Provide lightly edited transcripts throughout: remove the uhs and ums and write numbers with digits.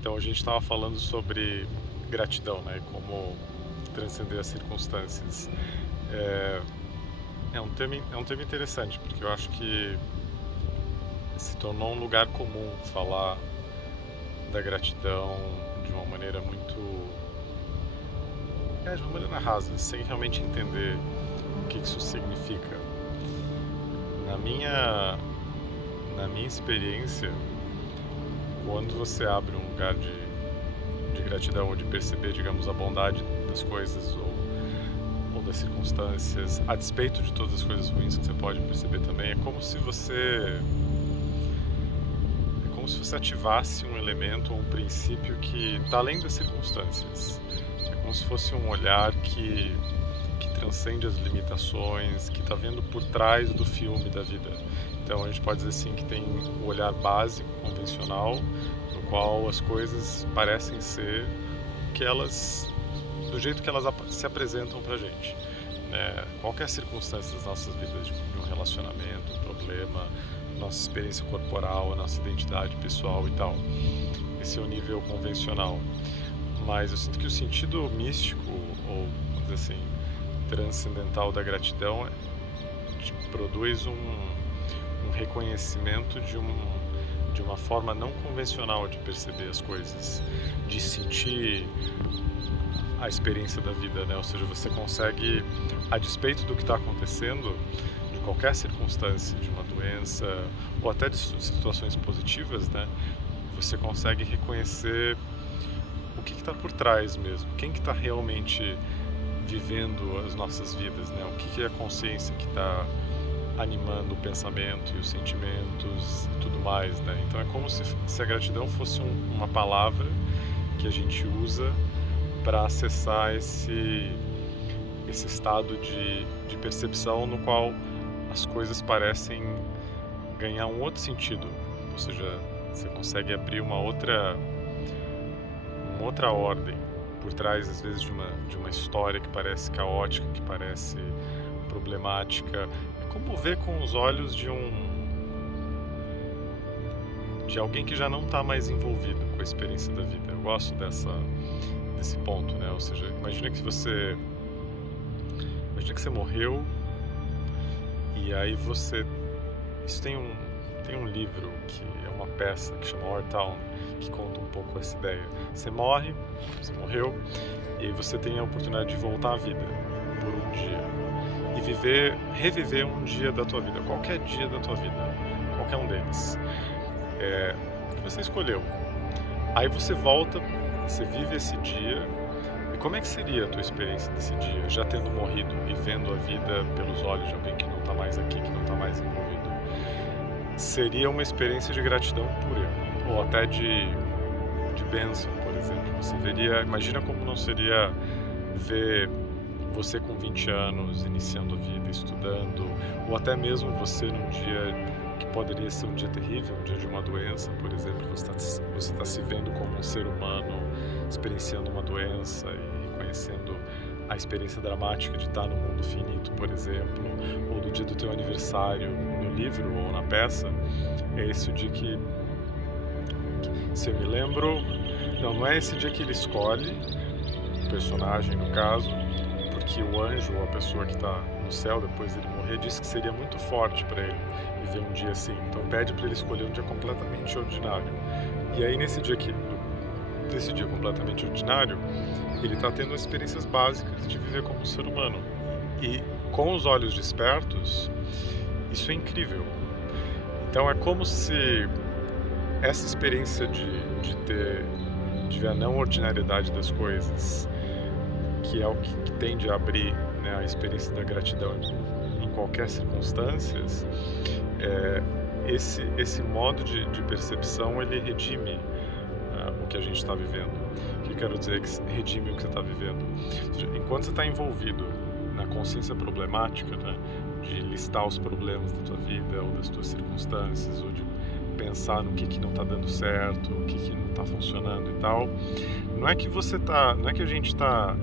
Então a gente estava falando sobre gratidão, né? Como transcender as circunstâncias. É, é um tema interessante, porque eu acho que se tornou um lugar comum falar da gratidão de uma maneira de uma maneira rasa, sem realmente entender o que isso significa. Na minha, na minha experiência, quando você abre um lugar de gratidão ou de perceber, digamos, a bondade das coisas ou das circunstâncias, a despeito de todas as coisas ruins que você pode perceber também, é como se você ativasse um elemento ou um princípio que está além das circunstâncias. É como se fosse um olhar que transcende as limitações, que está vendo por trás do filme da vida. Então a gente pode dizer assim que tem o olhar básico, convencional, no qual as coisas parecem ser que elas, do jeito que elas se apresentam para a gente. Qualquer circunstância das nossas vidas, de um relacionamento, um problema, nossa experiência corporal, a nossa identidade pessoal e tal. Esse é o nível convencional. Mas eu sinto que o sentido místico, ou vamos dizer assim, transcendental da gratidão produz um reconhecimento de uma forma não convencional de perceber as coisas, de sentir a experiência da vida, né? Ou seja, você consegue, a despeito do que está acontecendo, de qualquer circunstância, de uma doença ou até de situações positivas, né? Você consegue reconhecer o que está por trás mesmo, quem que está realmente vivendo as nossas vidas, né? O que é a consciência que está animando o pensamento e os sentimentos e tudo mais, né? Então é como se a gratidão fosse uma palavra que a gente usa para acessar esse estado de percepção no qual as coisas parecem ganhar um outro sentido, ou seja, você consegue abrir uma outra ordem por trás, às vezes, de uma história que parece caótica, que parece problemática. É como ver com os olhos de alguém que já não está mais envolvido com a experiência da vida. Eu gosto desse ponto, né? Ou seja, imagina que você morreu e aí isso tem um livro que é uma peça que chama Our Town, que conta um pouco essa ideia. Você morreu, e aí você tem a oportunidade de voltar à vida por um dia e reviver um dia da tua vida, qualquer dia da tua vida, qualquer um deles, que você escolheu. Aí você volta, você vive esse dia, e como é que seria a tua experiência desse dia, já tendo morrido e vendo a vida pelos olhos de alguém que não está mais aqui, que não está mais envolvido? Seria uma experiência de gratidão pura, ou até de bênção, por exemplo. Você veria, imagina como não seria ver você com 20 anos iniciando a vida, estudando, ou até mesmo você num dia que poderia ser um dia terrível, um dia de uma doença, por exemplo, você está se vendo como um ser humano experienciando uma doença e reconhecendo a experiência dramática de estar no mundo finito, por exemplo, ou do dia do teu aniversário no livro ou na peça. É esse o dia que se eu me lembro, não é esse dia que ele escolhe, o personagem no caso, porque o anjo ou a pessoa que está no céu depois dele morrer disse que seria muito forte para ele viver um dia assim, então pede para ele escolher um dia completamente ordinário. E aí nesse dia completamente ordinário, ele está tendo experiências básicas de viver como um ser humano, e com os olhos despertos, isso é incrível. Então é como se essa experiência de ver a não ordinariedade das coisas, que é o que tende a abrir, né, a experiência da gratidão em qualquer circunstância, esse modo de percepção, ele redime o que a gente está vivendo. O que eu quero dizer é que redime o que você está vivendo. Ou seja, enquanto você está envolvido na consciência problemática, né, de listar os problemas da tua vida ou das tuas circunstâncias, ou de pensar no que não está dando certo, o que não está funcionando e tal, não é que a gente está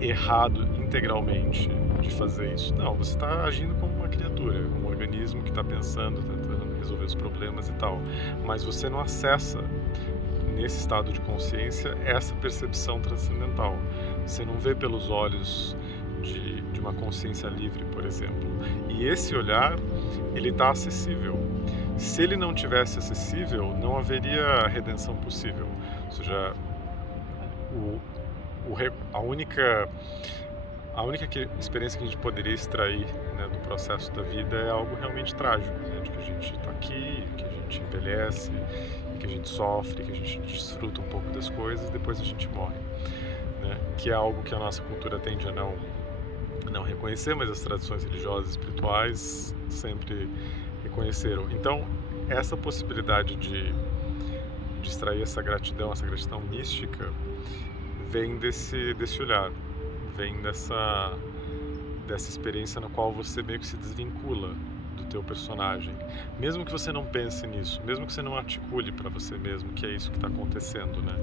errado integralmente de fazer isso. Não, você está agindo como uma criatura, como um organismo que está pensando, tentando resolver os problemas e tal. Mas você não acessa nesse estado de consciência, essa percepção transcendental. Você não vê pelos olhos de uma consciência livre, por exemplo. E esse olhar, ele está acessível. Se ele não tivesse acessível, não haveria redenção possível. Ou seja, a única experiência que a gente poderia extrair, né, do processo da vida é algo realmente trágico, né, de que a gente está aqui, que a gente envelhece, que a gente sofre, que a gente desfruta um pouco das coisas e depois a gente morre, né, que é algo que a nossa cultura tende a não reconhecer, mas as tradições religiosas e espirituais sempre reconheceram. Então, essa possibilidade de extrair essa gratidão mística, vem desse olhar, vem dessa experiência na qual você meio que se desvincula do teu personagem. Mesmo que você não pense nisso, mesmo que você não articule para você mesmo que é isso que está acontecendo, né?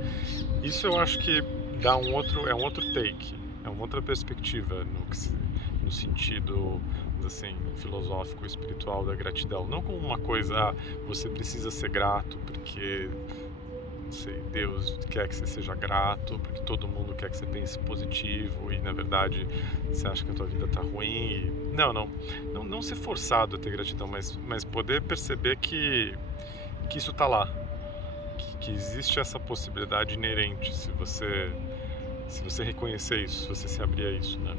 Isso eu acho que dá um outro take, é uma outra perspectiva no sentido, assim, filosófico, espiritual da gratidão. Não como uma coisa, você precisa ser grato porque, não sei, Deus quer que você seja grato, porque todo mundo quer que você pense positivo e, na verdade, você acha que a tua vida tá ruim. Não ser forçado a ter gratidão, mas poder perceber que isso tá lá, que existe essa possibilidade inerente se você reconhecer isso, se você se abrir a isso, né?